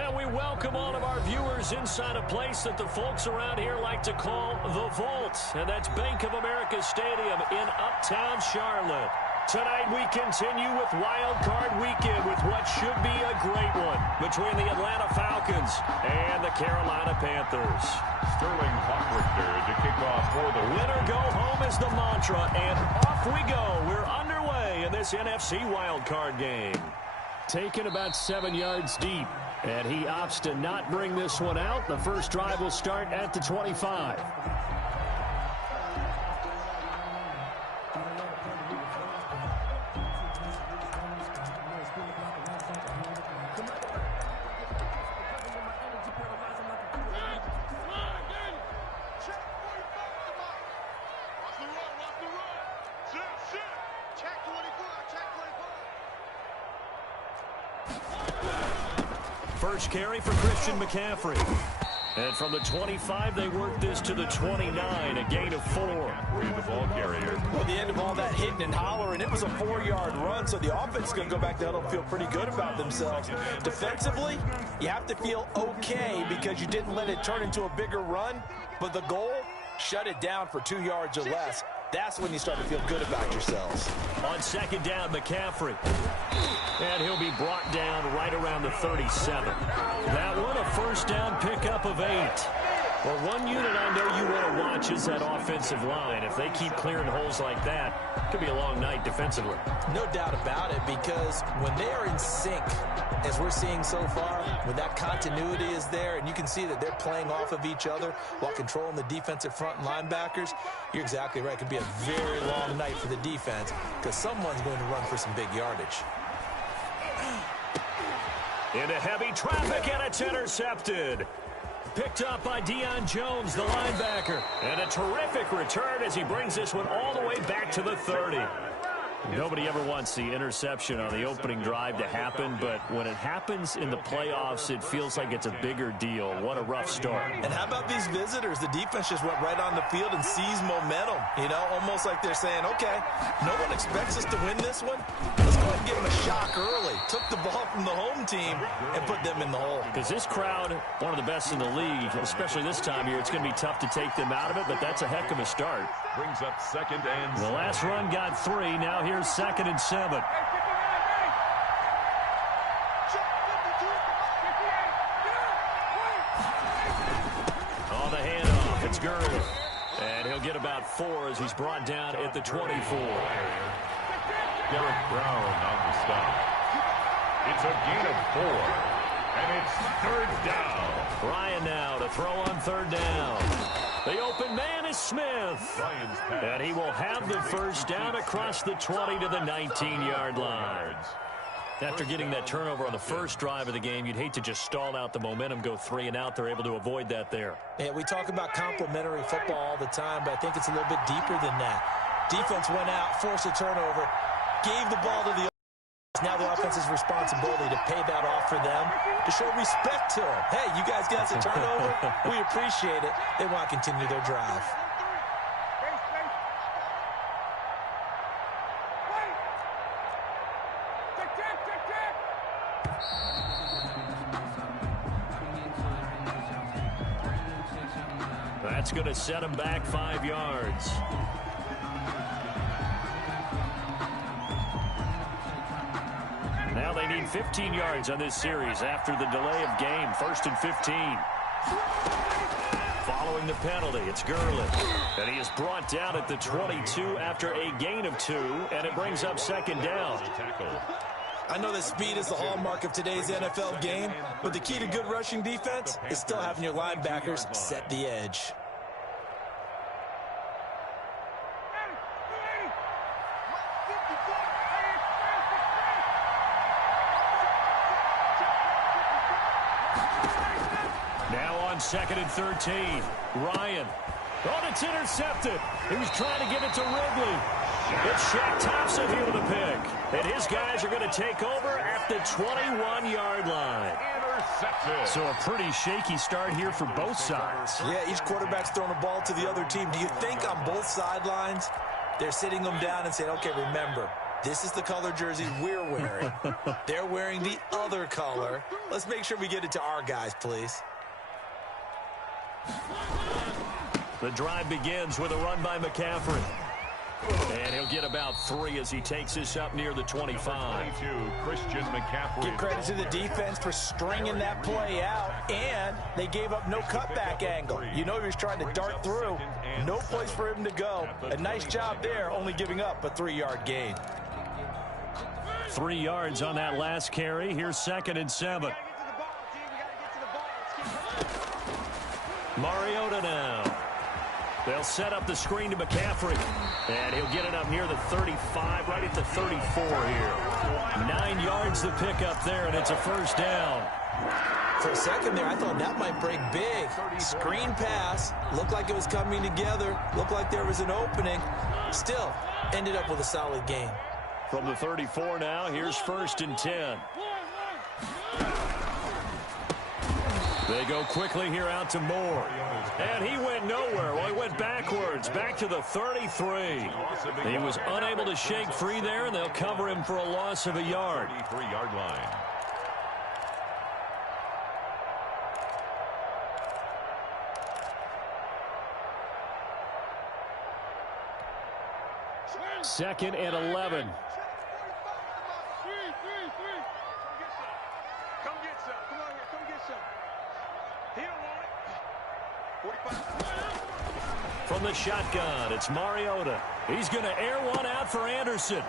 And we welcome all of our viewers inside a place that the folks around here like to call the Vault. And that's Bank of America Stadium in Uptown Charlotte. Tonight we continue with Wild Card Weekend with what should be a great one between the Atlanta Falcons and the Carolina Panthers. Sterling Hawkwrichter to kick off for the winner go home is the mantra, and off we go. We're underway in this NFC Wild Card game. Taken about 7 yards deep, and he opts to not bring this one out. The first drive will start at the 25. First carry for Christian McCaffrey. And from the 25, they work this to the 29, a gain of 4. The ball carrier. Well, the end of all that hitting and hollering, it was a 4-yard run, so the offense is going to go back to huddle and feel pretty good about themselves. Defensively, you have to feel okay because you didn't let it turn into a bigger run, but the goal, shut it down for 2 yards or less. That's when you start to feel good about yourselves. On second down, McCaffrey. And he'll be brought down right around the 37. That one, a first down pickup of 8. Well, one unit I know you want to watch is that offensive line. If they keep clearing holes like that, it could be a long night defensively. No doubt about it, because when they are in sync, as we're seeing so far, when that continuity is there, and you can see that they're playing off of each other while controlling the defensive front and linebackers, you're exactly right. It could be a very long night for the defense because someone's going to run for some big yardage. Into heavy traffic, and it's intercepted. Picked up by Deion Jones, the linebacker. And a terrific return as he brings this one all the way back to the 30. Nobody ever wants the interception on the opening drive to happen, but when it happens in the playoffs, it feels like it's a bigger deal. What a rough start. And how about these visitors? The defense just went right on the field and seized momentum. You know, almost like they're saying, okay, no one expects us to win this one. Let's go ahead and give them a shock early. Took the ball from the home team and put them in the hole. Because this crowd, one of the best in the league, especially this time of year, it's going to be tough to take them out of it, but that's a heck of a start. Brings up second and the last run got 3. Now here's second and 7. On the handoff, it's Gurley. And he'll get about 4 as he's brought down at the 24. Derek Brown on the stop. It's a gain of 4. And it's third down. Ryan now to throw on third down. The open man is Smith. And he will have the first down across the 20 to the 19-yard line. After getting that turnover on the first drive of the game, you'd hate to just stall out the momentum, go 3 and out. They're able to avoid that there. Yeah, we talk about complementary football all the time, but I think it's a little bit deeper than that. Defense went out, forced a turnover, gave the ball to the offense. Now the offense's responsibility to pay that off for them, to show respect to them. Hey, you guys got a turnover. We appreciate it. They want to continue their drive. That's going to set them back 5 yards. Now they need 15 yards on this series after the delay of game. 1st and 15. Following the penalty, it's Gurley. And he is brought down at the 22 after a gain of 2, and it brings up second down. I know that speed is the hallmark of today's NFL game, but the key to good rushing defense is still having your linebackers set the edge. Now on 2nd and 13. Ryan. Oh, it's intercepted. He was trying to give it to Ridley. It's Shaq Thompson here with a pick. And his guys are going to take over at the 21-yard line. Intercepted. So a pretty shaky start here for both sides. Yeah, each quarterback's throwing a ball to the other team. Do you think on both sidelines they're sitting them down and saying, okay, remember, This is the color jersey we're wearing. They're wearing the other color. Let's make sure we get it to our guys, please. The drive begins with a run by McCaffrey. And he'll get about 3 as he takes this up near the 25. 22, Christian McCaffrey. Give credit to the defense for stringing that play out, and they gave up no cutback angle. You know he was trying to dart through. No place for him to go. A nice job there, only giving up a 3-yard gain. 3 yards on that last carry. Here's 2nd and 7. Mariota now. They'll set up the screen to McCaffrey. And he'll get it up near the 35, right at the 34 here. 9 yards to pick up there, and it's a first down. For a second there, I thought that might break big. Screen pass. Looked like it was coming together. Looked like there was an opening. Still, ended up with a solid gain. From the 34 now, here's 1st and 10. They go quickly here out to Moore. And he went nowhere. Well, he went backwards, back to the 33. He was unable to shake free there, and they'll cover him for a loss of a yard. 33-yard line. Second and 11. From the shotgun, it's Mariota. He's going to air one out for Anderson.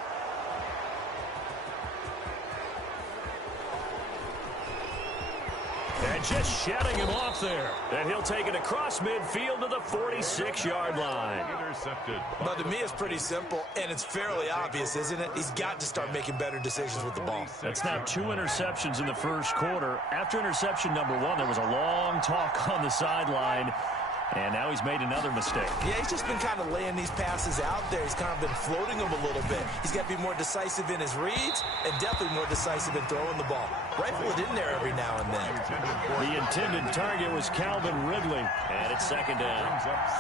And just shutting him off there. And he'll take it across midfield to the 46-yard line. Intercepted. But to me, it's pretty simple, and it's fairly obvious, isn't it? He's got to start making better decisions with the ball. That's now 2 interceptions in the first quarter. After interception number 1, there was a long talk on the sideline. And now he's made another mistake. Yeah, he's just been kind of laying these passes out there. He's kind of been floating them a little bit. He's got to be more decisive in his reads and definitely more decisive in throwing the ball. Rifle it in there every now and then. The intended target was Calvin Ridley, and it's 2nd down.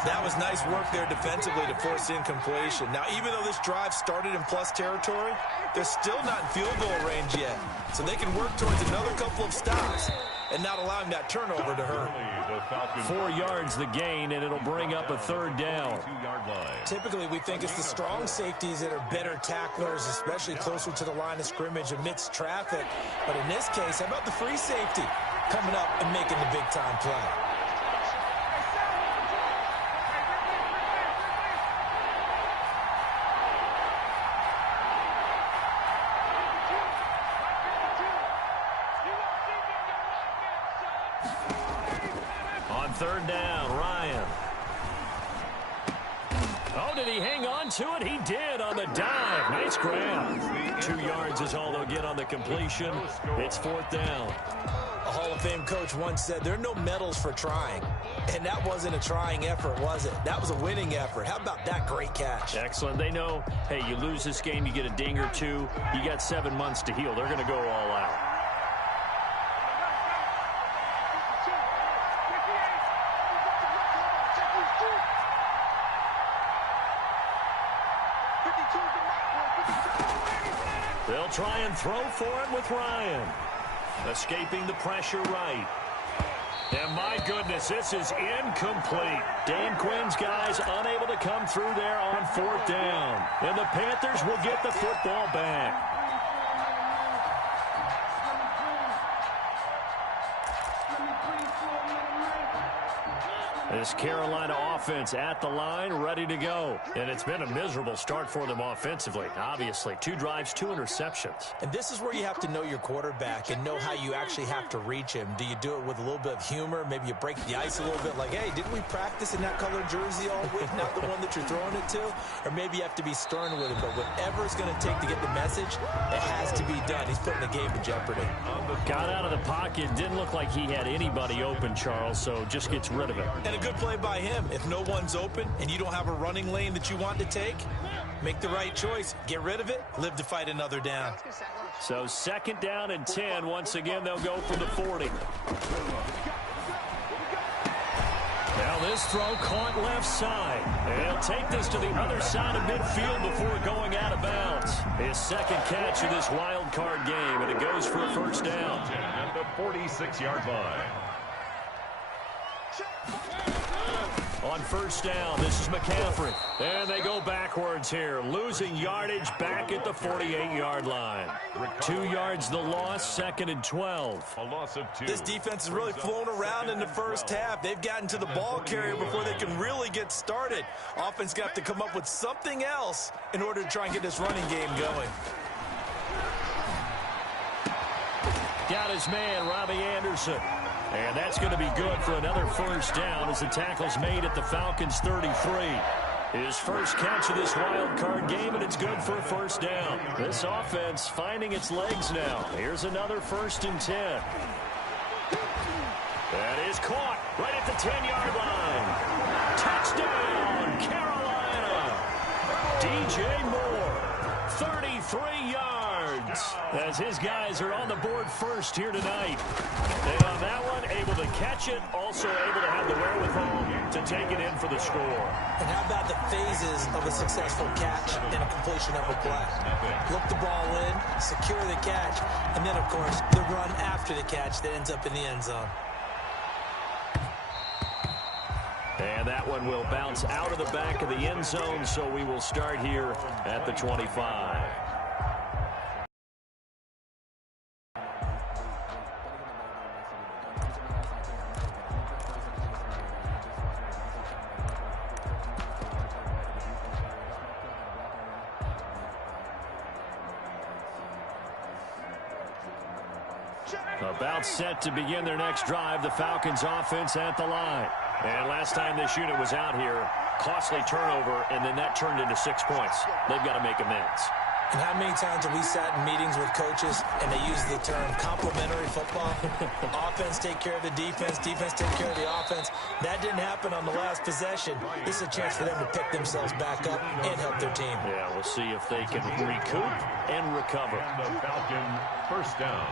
That was nice work there defensively to force incompletion. Now, even though this drive started in plus territory, they're still not in field goal range yet. So they can work towards another couple of stops and not allowing that turnover to hurt. 4 yards the gain, and it'll bring up a 3rd down. Typically, we think it's the strong safeties that are better tacklers, especially closer to the line of scrimmage amidst traffic. But in this case, how about the free safety coming up and making the big-time play? On 3rd down, Ryan. Oh, did he hang on to it? He did on the dive. Nice grab. 2 yards is all they'll get on the completion. It's 4th down. A Hall of Fame coach once said there are no medals for trying. And that wasn't a trying effort, was it? That was a winning effort. How about that great catch? Excellent. They know, hey, you lose this game, you get a ding or 2. You got 7 months to heal. They're going to go all out. They'll try and throw for it with Ryan. Escaping the pressure right. And my goodness, this is incomplete. Dan Quinn's guys unable to come through there on 4th down. And the Panthers will get the football back. This Carolina offense at the line, ready to go. And it's been a miserable start for them offensively, obviously. 2 drives, 2 interceptions. And this is where you have to know your quarterback and know how you actually have to reach him. Do you do it with a little bit of humor? Maybe you break the ice a little bit like, hey, didn't we practice in that colored jersey all week, not the one that you're throwing it to? Or maybe you have to be stern with him. But whatever it's going to take to get the message, it has to be done. He's putting the game in jeopardy. Got out of the pocket. Didn't look like he had anybody open, Charles, so just gets rid of it. And a good play by him. If no one's open and you don't have a running lane that you want to take, make the right choice. Get rid of it. Live to fight another down. So 2nd down and 10. Once again, they'll go for the 40. Now this throw caught left side. And he'll take this to the other side of midfield before going out of bounds. His second catch of this wild card game, and it goes for a first down. At the 46-yard line. On first down, this is McCaffrey. And they go backwards here, losing yardage back at the 48-yard line. 2 yards the loss, second and 12. A loss of 2. This defense has really flown around in the first half. They've gotten to the ball carrier before they can really get started. Offense got to come up with something else in order to try and get this running game going. Got his man, Robbie Anderson. And that's going to be good for another first down as the tackle's made at the Falcons' 33. His first catch of this wild card game, and it's good for a first down. This offense finding its legs now. Here's another first and 10. That is caught right at the 10-yard line. Touchdown, Carolina. DJ Moore, 33 yards. As his guys are on the board first here tonight. And on that one, able to catch it, also able to have the wherewithal to take it in for the score. And how about the phases of a successful catch and a completion of a play? Look the ball in, secure the catch, and then, of course, the run after the catch that ends up in the end zone. And that one will bounce out of the back of the end zone, so we will start here at the 25. About set to begin their next drive, the Falcons offense at the line. And last time this unit was out here, costly turnover, and then that turned into 6 points. They've got to make amends. And how many times have we sat in meetings with coaches and they use the term complementary football? Offense take care of the defense, defense take care of the offense. That didn't happen on the last possession. This is a chance for them to pick themselves back up and help their team. Yeah, we'll see if they can recoup and recover. The Falcon first down.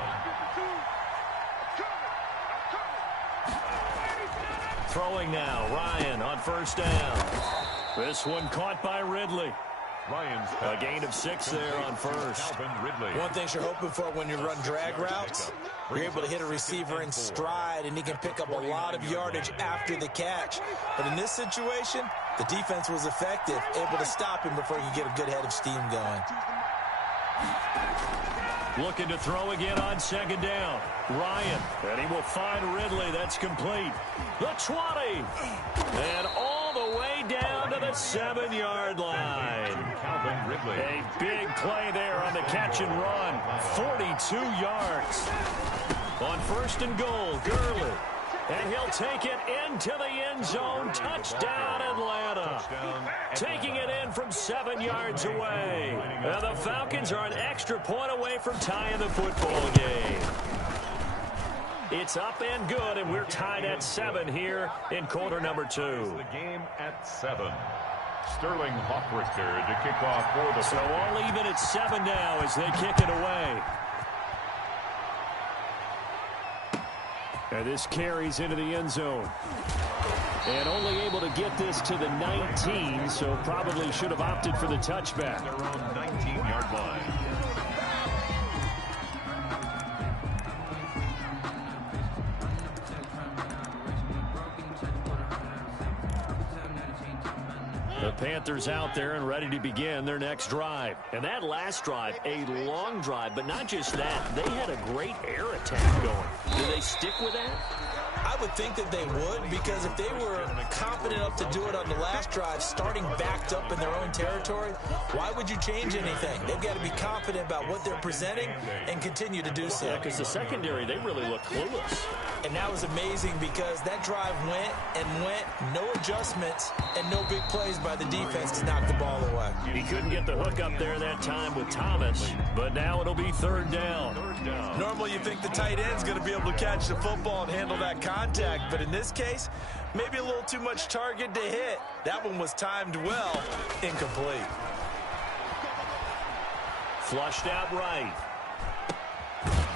Throwing now, Ryan on first down. This one caught by Ridley. Ryan's a gain of 6 there on first. One thing you're hoping for when you run drag routes, you're able to hit a receiver in stride, and he can pick up a lot of yardage after the catch. But in this situation, the defense was effective, able to stop him before he could get a good head of steam going. Looking to throw again on second down. Ryan, and he will find Ridley. That's complete. The 20. And all the way down to the 7-yard line. A big play there on the catch and run. 42 yards. On first and goal, Gurley. And he'll take it into the end zone. Touchdown, Atlanta. Taking it in from 7 yards away. Now the Falcons are an extra point away from tying the football game. It's up and good, and we're tied at 7 here in quarter number 2. The game at 7. Sterling Hoffrichter to kick off for the... So all even at 7 now as they kick it away. And this carries into the end zone. And only able to get this to the 19, so probably should have opted for the touchback. Their own 19-yard line. The Panthers out there and ready to begin their next drive. And that last drive, a long drive, but not just that. They had a great air attack going. Do they stick with that? I would think that they would, because if they were confident enough to do it on the last drive, starting backed up in their own territory, why would you change anything? They've got to be confident about what they're presenting and continue to do so. Yeah, because the secondary, they really look clueless. And that was amazing because that drive went and went, no adjustments, and no big plays by the defense to knock the ball away. He couldn't get the hook up there that time with Thomas, but now it'll be third down. Normally you think the tight end's going to be able to catch the football and handle that contact, but in this case, maybe a little too much target to hit. That one was timed well, incomplete. Flushed out right.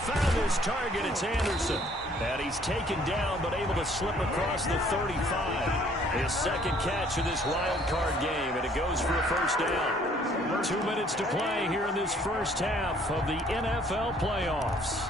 Found his target, it's Anderson. And he's taken down but able to slip across the 35. His second catch of this wild card game, and it goes for a first down. 2 minutes to play here in this first half of the NFL playoffs.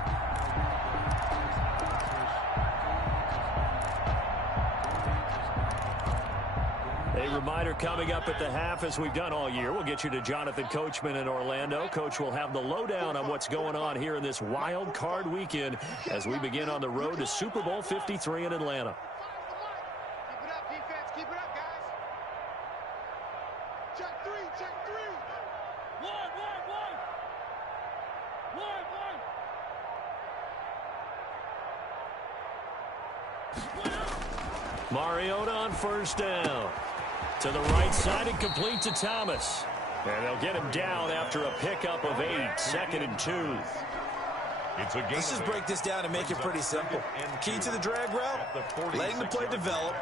A reminder coming up at the half, as we've done all year. We'll get you to Jonathan Coachman in Orlando. Coach will have the lowdown on what's going on here in this wild card weekend as we begin on the road to Super Bowl 53 in Atlanta. Keep it up, defense. Keep it up, guys. Check three. Check three. One. Mariota on first down. To the right side and complete to Thomas. And they'll get him down after a pickup of 8. 2nd and 2. Let's just break this down and make it pretty simple. Key to the drag route, letting the play develop,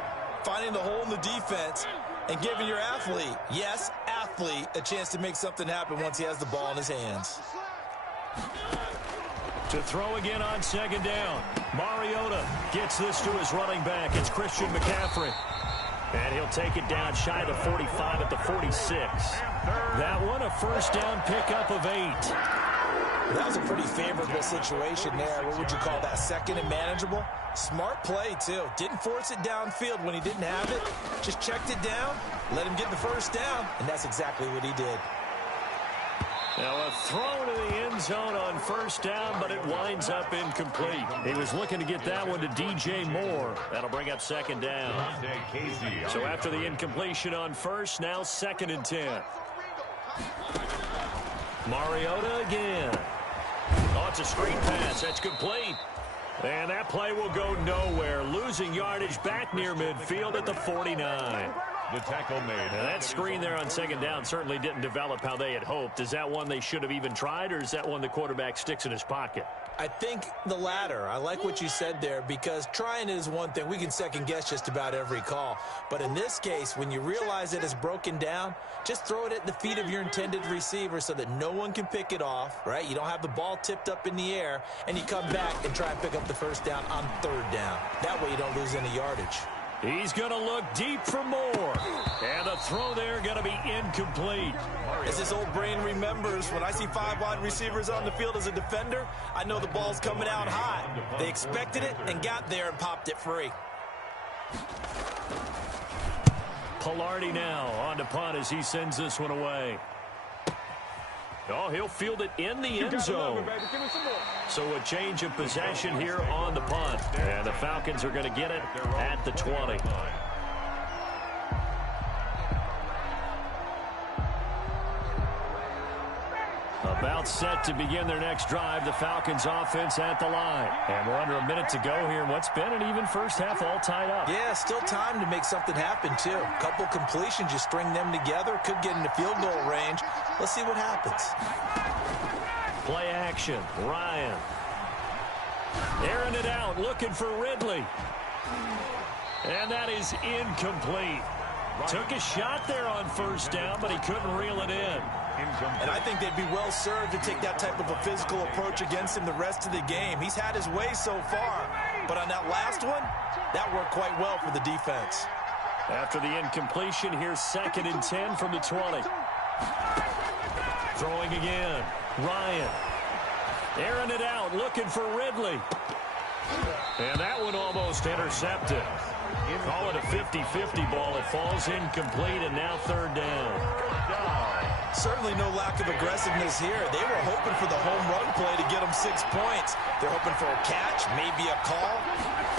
finding the hole in the defense, and giving your athlete, yes, athlete, a chance to make something happen once he has the ball in his hands. To throw again on 2nd down. Mariota gets this to his running back. It's Christian McCaffrey. And he'll take it down shy of the 45 at the 46. That one, a first down pickup of 8. That was a pretty favorable situation there. What would you call that? 2nd and manageable? Smart play, too. Didn't force it downfield when he didn't have it. Just checked it down, let him get the first down, and that's exactly what he did. Now a throw to the end zone on first down, but it winds up incomplete. He was looking to get that one to DJ Moore. That'll bring up 2nd down. So after the incompletion on first, now 2nd and 10. Mariota again. Oh, it's a screen pass. That's complete. And that play will go nowhere. Losing yardage back near midfield at the 49. The tackle made. Now that screen there on 2nd down certainly didn't develop how they had hoped. Is that one they should have even tried, or is that one the quarterback sticks in his pocket? I think the latter. I like what you said there, because trying is one thing. We can second guess just about every call. But in this case, when you realize it is broken down, just throw it at the feet of your intended receiver so that no one can pick it off, right? You don't have the ball tipped up in the air, and you come back and try and pick up the first down on 3rd down. That way you don't lose any yardage. He's going to look deep for more. And the throw there going to be incomplete. As his old brain remembers, when I see 5 wide receivers on the field as a defender, I know the ball's coming out high. They expected it and got there and popped it free. Pilardi now on to punt as he sends this one away. Oh, he'll field it in the end zone. So a change of possession here on the punt. And the Falcons are going to get it at the 20. About set to begin their next drive. The Falcons offense at the line. And we're under a minute to go here in what's been an even first half, all tied up. Yeah, still time to make something happen, too. A couple completions, you string them together. Could get into field goal range. Let's see what happens. Play action. Ryan. Airing it out, looking for Ridley. And that is incomplete. Took a shot there on first down, but he couldn't reel it in. And I think they'd be well served to take that type of a physical approach against him the rest of the game. He's had his way so far, but on that last one, that worked quite well for the defense. After the incompletion, here's 2nd and 10 from the 20. Throwing again. Ryan. Airing it out, looking for Ridley. And that one almost intercepted. Call it a 50-50 ball. It falls incomplete, and now 3rd down. Certainly no lack of aggressiveness here. They were hoping for the home run play to get them 6 points. They're hoping for a catch, maybe a call,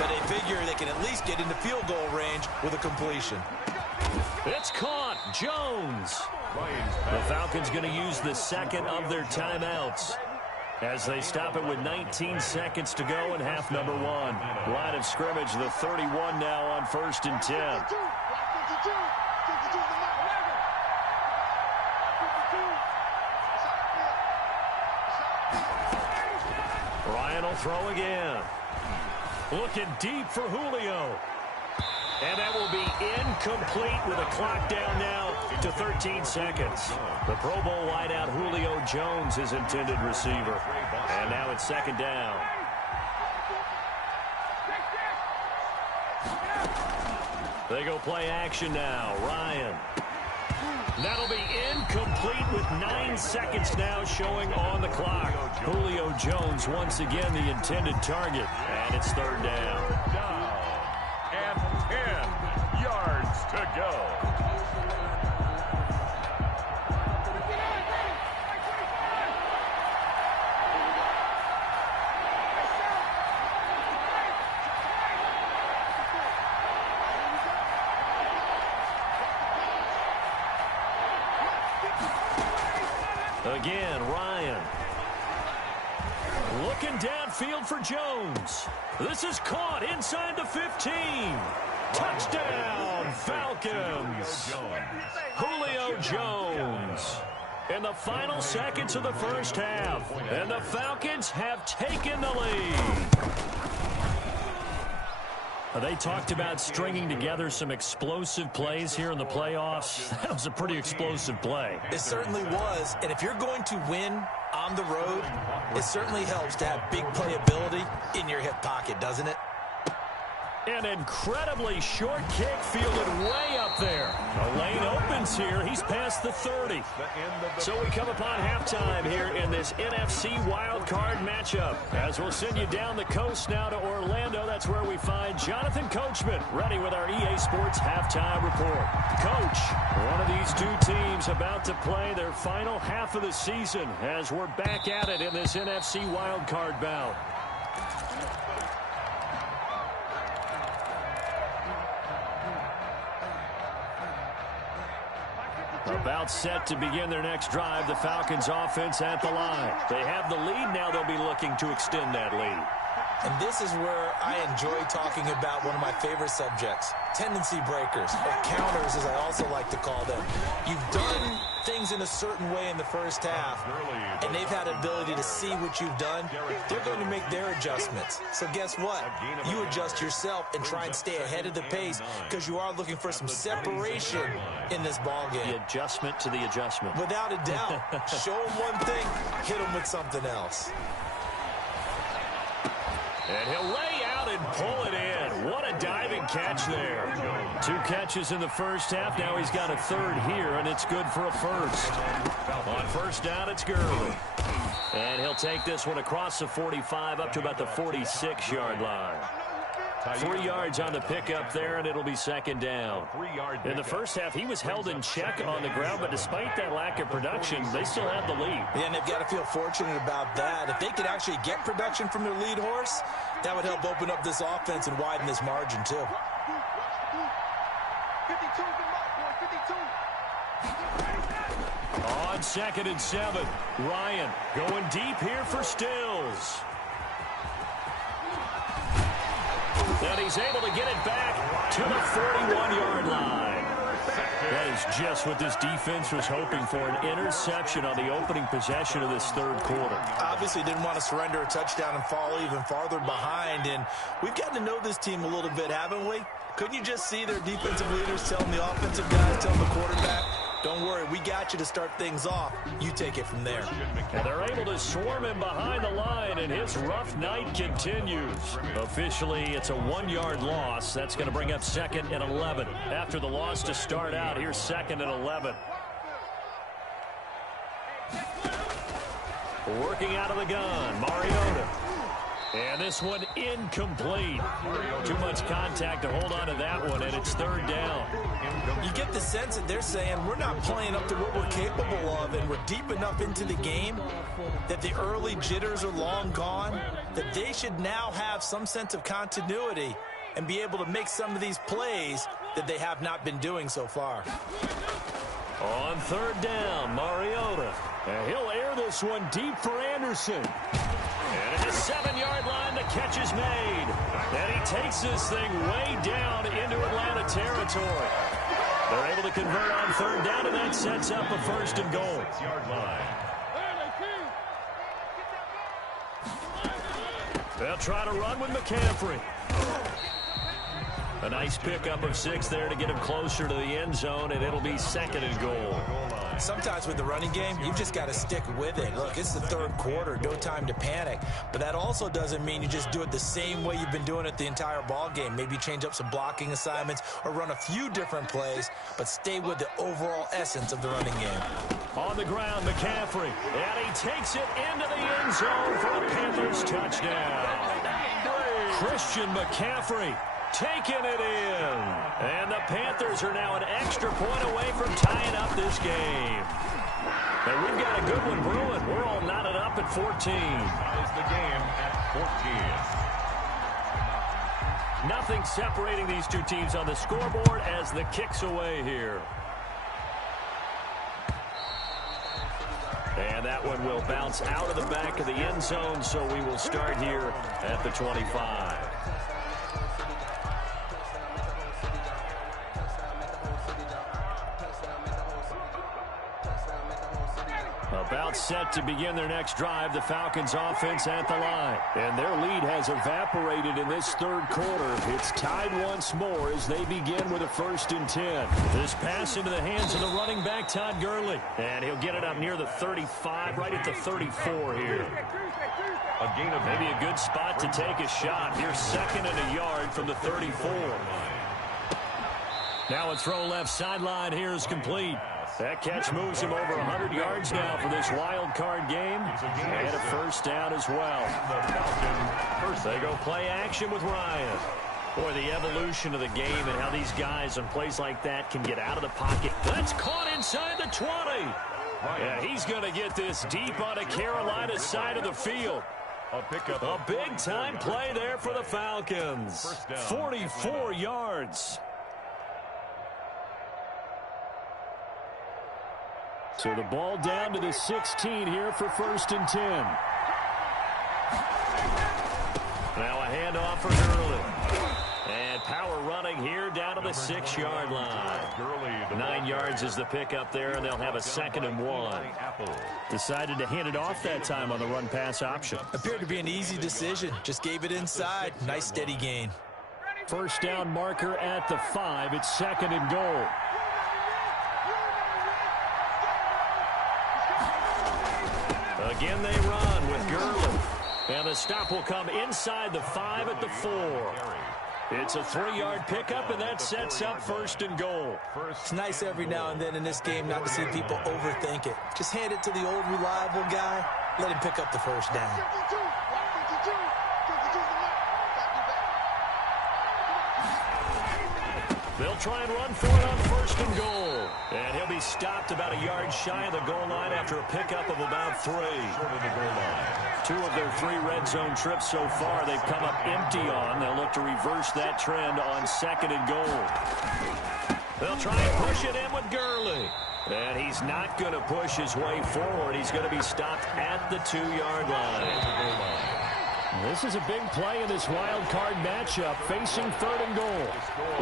but they figure they can at least get into field goal range with a completion. It's caught. Jones. The Falcons going to use the 2nd of their timeouts as they stop it with 19 seconds to go in half number 1. Line of scrimmage, the 31 now on 1st and 10. Ryan will throw again. Looking deep for Julio. And that will be incomplete with a clock down now to 13 seconds. The Pro Bowl wideout Julio Jones is intended receiver. And now it's 2nd down. They go play action now. Ryan. That'll be incomplete with 9 seconds now showing on the clock. Julio Jones once again the intended target. And it's third down. And 10 yards to go. Again, Ryan. Looking downfield for Jones. This is caught inside the 15. Touchdown, Falcons. Julio Jones. In the final seconds of the first half. And the Falcons have taken the lead. They talked about stringing together some explosive plays here in the playoffs. That was a pretty explosive play. It certainly was. And if you're going to win on the road, it certainly helps to have big playability in your hip pocket, doesn't it? An incredibly short kick fielded way up there. The lane opens here. He's past the 30. So we come upon halftime here in this NFC Wildcard matchup. As we'll send you down the coast now to Orlando. That's where we find Jonathan Coachman ready with our EA Sports halftime report. Coach, one of these two teams about to play their final half of the season as we're back at it in this NFC Wildcard bout. About set to begin their next drive, the Falcons offense at the line. They have the lead now. They'll be looking to extend that lead. And this is where I enjoy talking about one of my favorite subjects, tendency breakers, or counters as I also like to call them. You've done things in a certain way in the first half, and they've had an ability to see what you've done. They're going to make their adjustments. So guess what? You adjust yourself and try and stay ahead of the pace because you are looking for some separation in this ballgame. The adjustment to the adjustment. Without a doubt. Show them one thing, hit them with something else. And he'll lay out and pull it in. What a diving catch there. 2 catches in the first half. Now he's got a third here, and it's good for a first. On first down, it's Gurley. And he'll take this one across the 45 up to about the 46-yard line. 3 yards on the pickup there, and it'll be second down. In the first half, he was held in check on the ground, but despite that lack of production, they still have the lead. Yeah, and they've got to feel fortunate about that. If they could actually get production from their lead horse, that would help open up this offense and widen this margin, too. 52. On 2nd and 7, Ryan going deep here for Stills. And he's able to get it back to the 41-yard line. That is just what this defense was hoping for, an interception on the opening possession of this third quarter. Obviously didn't want to surrender a touchdown and fall even farther behind, and we've gotten to know this team a little bit, haven't we? Couldn't you just see their defensive leaders telling the offensive guys, telling the quarterback, don't worry, we got you to start things off. You take it from there. And they're able to swarm him behind the line, and his rough night continues. Officially, it's a 1-yard loss. That's going to bring up 2nd and 11. After the loss to start out, here's 2nd and 11. Working out of the gun, Mariota. And this one incomplete. Too much contact to hold on to that one, and it's third down. You get the sense that they're saying we're not playing up to what we're capable of, and we're deep enough into the game that the early jitters are long gone, that they should now have some sense of continuity and be able to make some of these plays that they have not been doing so far. On third down, Mariota. And he'll air this one deep for Anderson. And at the 7-yard line, the catch is made. And he takes this thing way down into Atlanta territory. They're able to convert on third down, and that sets up a 1st and goal. 6-yard line. They'll try to run with McCaffrey. A nice pickup of 6 there to get him closer to the end zone, and it'll be 2nd and goal. Sometimes with the running game, you've just got to stick with it. Look, it's the 3rd quarter, no time to panic. But that also doesn't mean you just do it the same way you've been doing it the entire ball game. Maybe change up some blocking assignments or run a few different plays, but stay with the overall essence of the running game. On the ground, McCaffrey, and he takes it into the end zone for a Panthers touchdown. Christian McCaffrey taking it in. And the Panthers are now an extra point away from tying up this game. And we've got a good one brewing. We're all knotted up at 14. Ties the game at 14. Nothing separating these two teams on the scoreboard as the kick's away here. And that one will bounce out of the back of the end zone, so we will start here at the 25. About set to begin their next drive, the Falcons offense at the line. And their lead has evaporated in this 3rd quarter. It's tied once more as they begin with a 1st and 10. This pass into the hands of the running back, Todd Gurley. And he'll get it up near the 35, right at the 34 here. A gain of maybe a good spot to take a shot. Here's 2nd and a yard from the 34. Now a throw left sideline here is complete. That catch moves him over 100 yards now for this wild card game. And a 1st down as well. First, they go play action with Ryan. Boy, the evolution of the game and how these guys on plays like that can get out of the pocket. That's caught inside the 20. Yeah, he's going to get this deep on the Carolina side of the field. A big-time play there for the Falcons. 44 yards. So the ball down to the 16 here for 1st and 10. Now a handoff for Gurley. And power running here down to the 6-yard line. 9 yards is the pickup there, and they'll have a 2nd and 1. Decided to hand it off that time on the run-pass option. Appeared to be an easy decision. Just gave it inside. Nice steady gain. 1st down marker at the 5. It's 2nd and goal. Again, they run with Gurley. And the stop will come inside the 5 at the 4. It's a 3-yard pickup, and that sets up 1st and goal. It's nice every now and then in this game not to see people overthink it. Just hand it to the old reliable guy. Let him pick up the 1st down. They'll try and run for it on 1st and goal. And he'll be stopped about a yard shy of the goal line after a pickup of about 3. 2 of their 3 red zone trips so far they've come up empty on. They'll look to reverse that trend on 2nd and goal. They'll try and push it in with Gurley. And he's not going to push his way forward. He's going to be stopped at the 2-yard line. This is a big play in this wild card matchup facing 3rd and goal.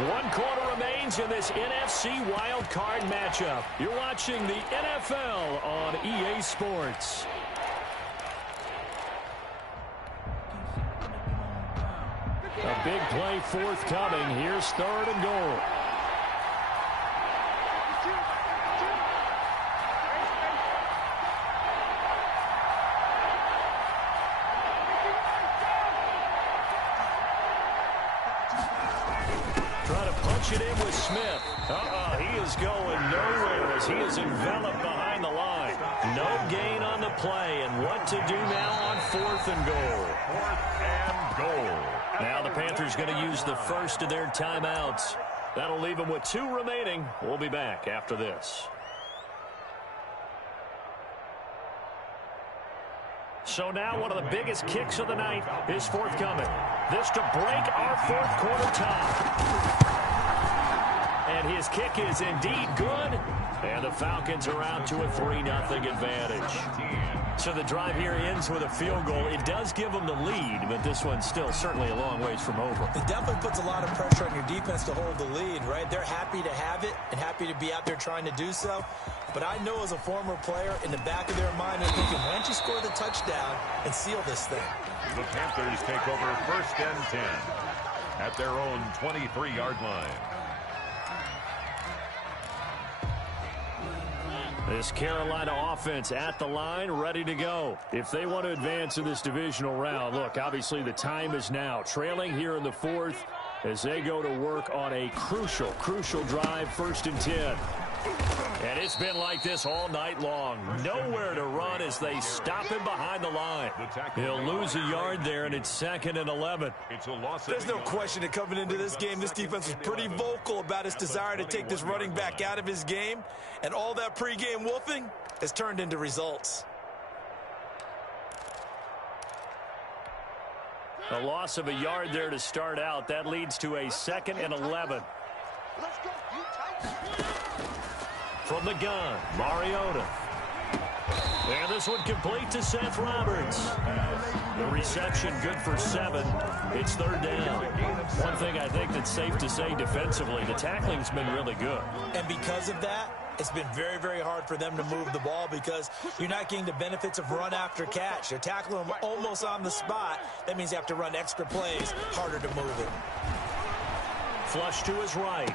1 quarter remains in this NFC wild card matchup. You're watching the NFL on EA Sports. A big play forthcoming. Here's 3rd and goal. It in with Smith. He is going nowhere as he is enveloped behind the line. No gain on the play, and what to do now on 4th and goal. 4th and goal. Now the Panthers going to use the first of their timeouts. That'll leave them with 2 remaining. We'll be back after this. So now one of the biggest kicks of the night is forthcoming. This to break our 4th quarter tie. And his kick is indeed good. And the Falcons are out to a 3-0 advantage. So the drive here ends with a field goal. It does give them the lead, but this one's still certainly a long ways from over. It definitely puts a lot of pressure on your defense to hold the lead, right? They're happy to have it and happy to be out there trying to do so. But I know as a former player, in the back of their mind, they're thinking, why don't you score the touchdown and seal this thing? The Panthers take over 1st and 10. at their own 23-yard line. This Carolina offense at the line, ready to go. If they want to advance in this divisional round, look, obviously the time is now. Trailing here in the fourth as they go to work on a crucial drive, 1st and 10. And it's been like this all night long. Nowhere to run as they stop him behind the line. He'll lose a yard there, and it's 2nd and 11. There's no question that coming into this game, this defense was pretty vocal about its desire to take this running back out of his game. And all that pregame wolfing has turned into results. A loss of a yard there to start out. That leads to a 2nd and 11. From the gun, Mariota. And this one complete to Seth Roberts. The reception good for 7. It's 3rd down. One thing I think that's safe to say defensively, the tackling's been really good. And because of that, it's been very, very hard for them to move the ball because you're not getting the benefits of run after catch. You're tackling them almost on the spot. That means you have to run extra plays, harder to move it. Flush to his right.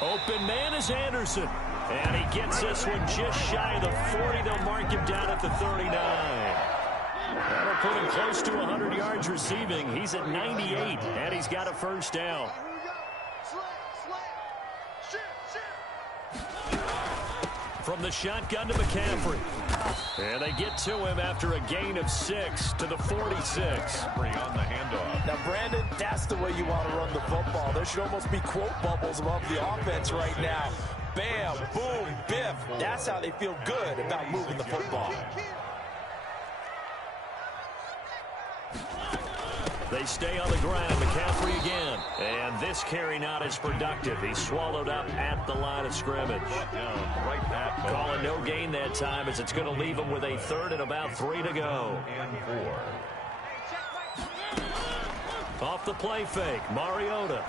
Open man is Anderson. And he gets this one just shy of the 40. They'll mark him down at the 39. That'll put him close to 100 yards receiving. He's at 98, and he's got a 1st down. From the shotgun to McCaffrey. And they get to him after a gain of 6 to the 46. On the handoff. Now, Brandon, that's the way you want to run the football. There should almost be quote bubbles above the offense right now. Bam, boom, biff. That's how they feel good about moving the football. They stay on the ground. McCaffrey again. And this carry not as productive. He's swallowed up at the line of scrimmage. Calling no gain that time as it's going to leave him with a 3rd and about 3 to go. And 4. Off the play fake, Mariota.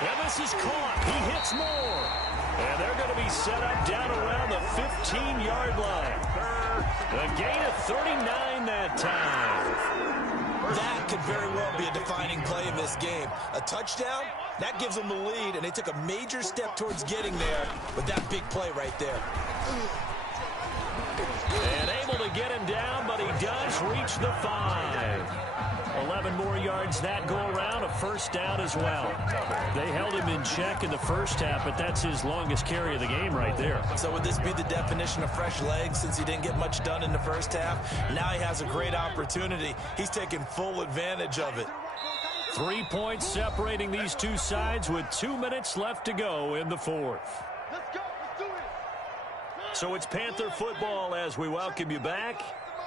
And this is caught. He hits more. And they're going to be set up down around the 15-yard line. A gain of 39 that time. That could very well be a defining play in this game. A touchdown, that gives them the lead, and they took a major step towards getting there with that big play right there. And able to get him down, but he does reach the 5. 11 more yards that go around, a 1st down as well. They held him in check in the first half, but that's his longest carry of the game right there. So would this be the definition of fresh legs since he didn't get much done in the first half? Now he has a great opportunity. He's taking full advantage of it. 3 points separating these two sides with 2 minutes left to go in the 4th. So it's Panther football as we welcome you back.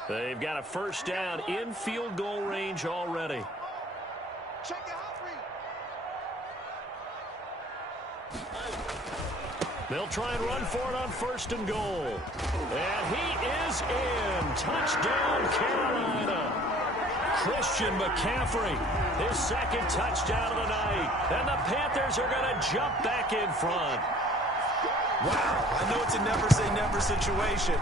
They've got a 1st down in field goal range already. They'll try and run for it on 1st and goal. And he is in. Touchdown, Carolina. Christian McCaffrey, his 2nd touchdown of the night. And the Panthers are going to jump back in front. Wow, I know it's a never-say-never situation,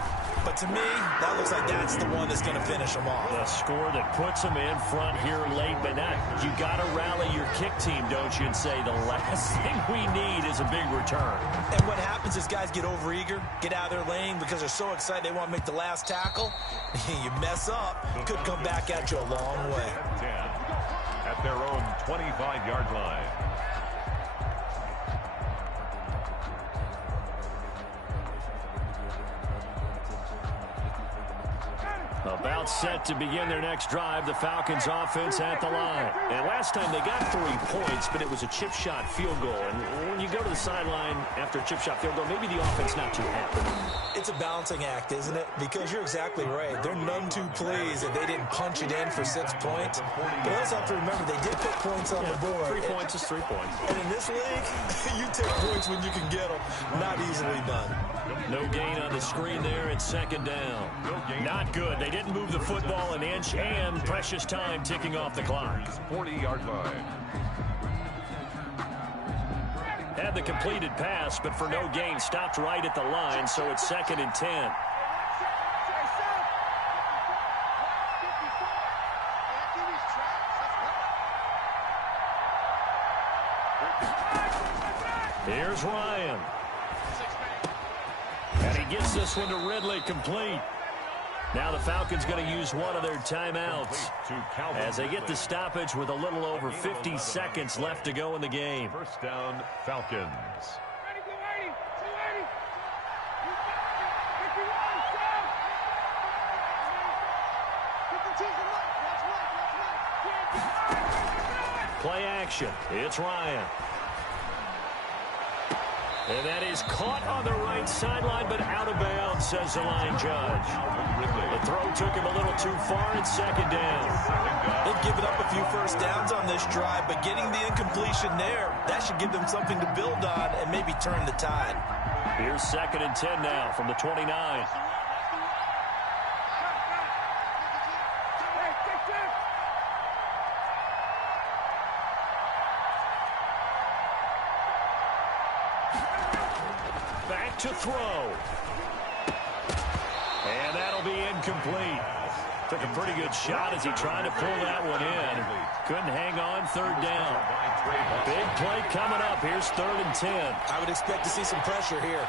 but to me, that looks like that's the one that's going to finish them off. A score that puts them in front here late, but not. You got to rally your kick team, don't you, and say the last thing we need is a big return. And what happens is guys get overeager, get out of their lane because they're so excited they want to make the last tackle. You mess up, could come back at you a long way. 10 at their own 25-yard line. About set to begin their next drive, the Falcons offense at the line. And last time they got 3 points, but it was a chip shot field goal. And when you go to the sideline after a chip shot field goal, maybe the offense not too happy. It's a balancing act, isn't it? Because you're exactly right. They're none too pleased that they didn't punch it in for 6 points. But I also have to remember they did put points on the board. 3 points is 3 points. And in this league, you take points when you can get them. Not easily done. No gain on the screen there. It's 2nd down. Not good. They didn't move the football an inch, and precious time ticking off the clock. 40-yard line. Had the completed pass, but for no gain, stopped right at the line, so it's 2nd and 10. Here's Ryan. And he gets this one to Ridley complete. Now the Falcons going to use one of their timeouts as they get the stoppage with a little over 50 seconds left to go in the game. First down, Falcons. Play action. It's Ryan. And that is caught on the right sideline, but out of bounds, says the line judge. The throw took him a little too far. It's second down. They've given up a few first downs on this drive, but getting the incompletion there, that should give them something to build on and maybe turn the tide. Here's 2nd and 10 now from the 29. Back to throw. And that'll be incomplete. Took a pretty good shot as he tried to pull that one in. Couldn't hang on, 3rd down. Big play coming up. Here's 3rd and 10. I would expect to see some pressure here.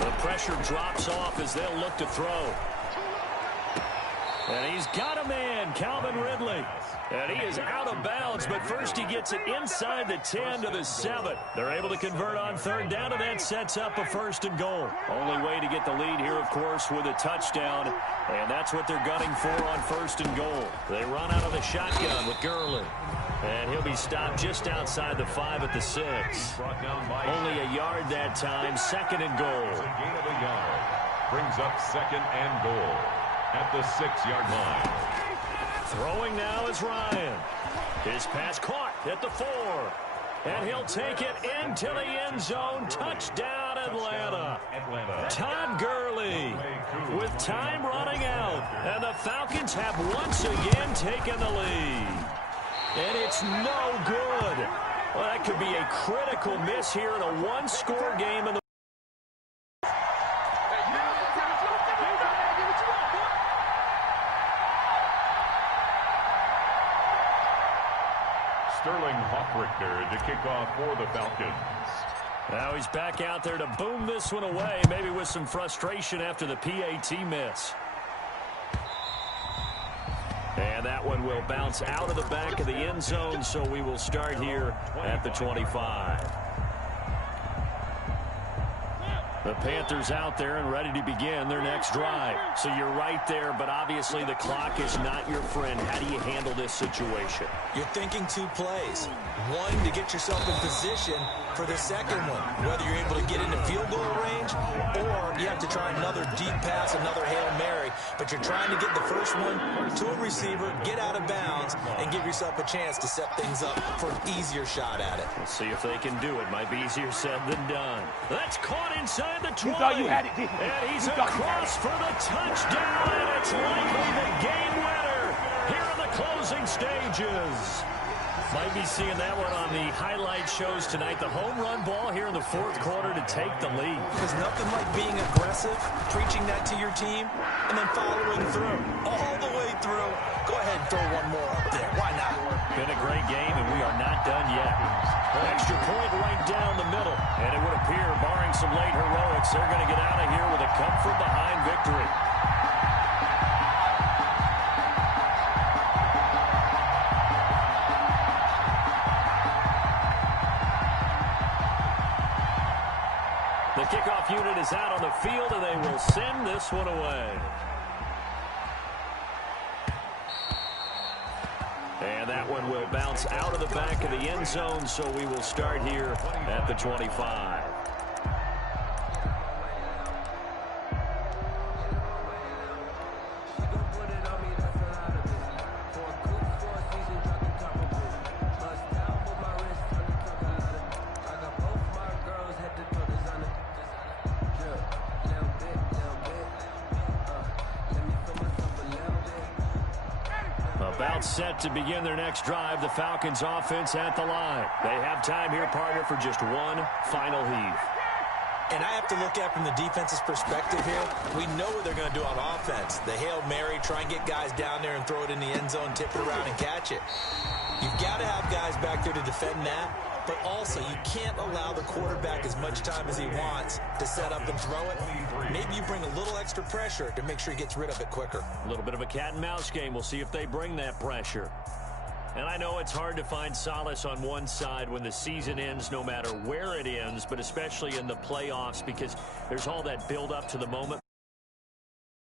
The pressure drops off as they'll look to throw. And he's got a man, Calvin Ridley. And he is out of bounds, but first he gets it inside the 10 to the 7. They're able to convert on 3rd down, and that sets up a 1st and goal. Only way to get the lead here, of course, with a touchdown. And that's what they're gunning for on 1st and goal. They run out of the shotgun with Gurley. And he'll be stopped just outside the 5 at the 6. Only a yard that time, 2nd and goal. A gain of a yard. Brings up 2nd and goal at the 6-yard line. Throwing now is Ryan. His pass caught at the 4. And he'll take it into the end zone. Touchdown, Atlanta. Todd Gurley with time running out. And the Falcons have once again taken the lead. And it's no good. Well, that could be a critical miss here in a one-score game in the Sterling Hoffrichter to kick off for the Falcons. Now he's back out there to boom this one away, maybe with some frustration after the PAT miss. And that one will bounce out of the back of the end zone, so we will start here at the 25. The Panthers out there and ready to begin their next drive. So you're right there, but obviously the clock is not your friend. How do you handle this situation? You're thinking 2 plays. One, to get yourself in position for the second one, whether you're able to get into field goal range or you have to try another deep pass, another Hail Mary, but you're trying to get the first one to a receiver, get out of bounds, and give yourself a chance to set things up for an easier shot at it. We'll see if they can do it. Might be easier said than done. That's caught inside the 20. You thought you had it, didn't you? And he's across for the touchdown, and it's likely the game winner here in the closing stages. Might be seeing that one on the highlight shows tonight. The home run ball here in the 4th quarter to take the lead. There's nothing like being aggressive, preaching that to your team, and then following through. All the way through. Go ahead and throw one more up there. Why not? Been a great game, and we are not done yet. Extra point right down the middle. And it would appear, barring some late heroics, they're going to get out of here with a come-from-behind victory. The kickoff unit is out on the field, and they will send this one away. And that one will bounce out of the back of the end zone, so we will start here at the 25. About set to begin their next drive. The Falcons offense at the line. They have time here, partner, for just one final heave. And I have to look at it from the defense's perspective here. We know what they're going to do on offense. The Hail Mary, try and get guys down there and throw it in the end zone, tip it around and catch it. You've got to have guys back there to defend that, but also you can't allow the quarterback as much time as he wants to set up and throw it. Maybe you bring a little extra pressure to make sure he gets rid of it quicker. A little bit of a cat and mouse game. We'll see if they bring that pressure. And I know it's hard to find solace on one side when the season ends, no matter where it ends, but especially in the playoffs, because there's all that build up to the moment.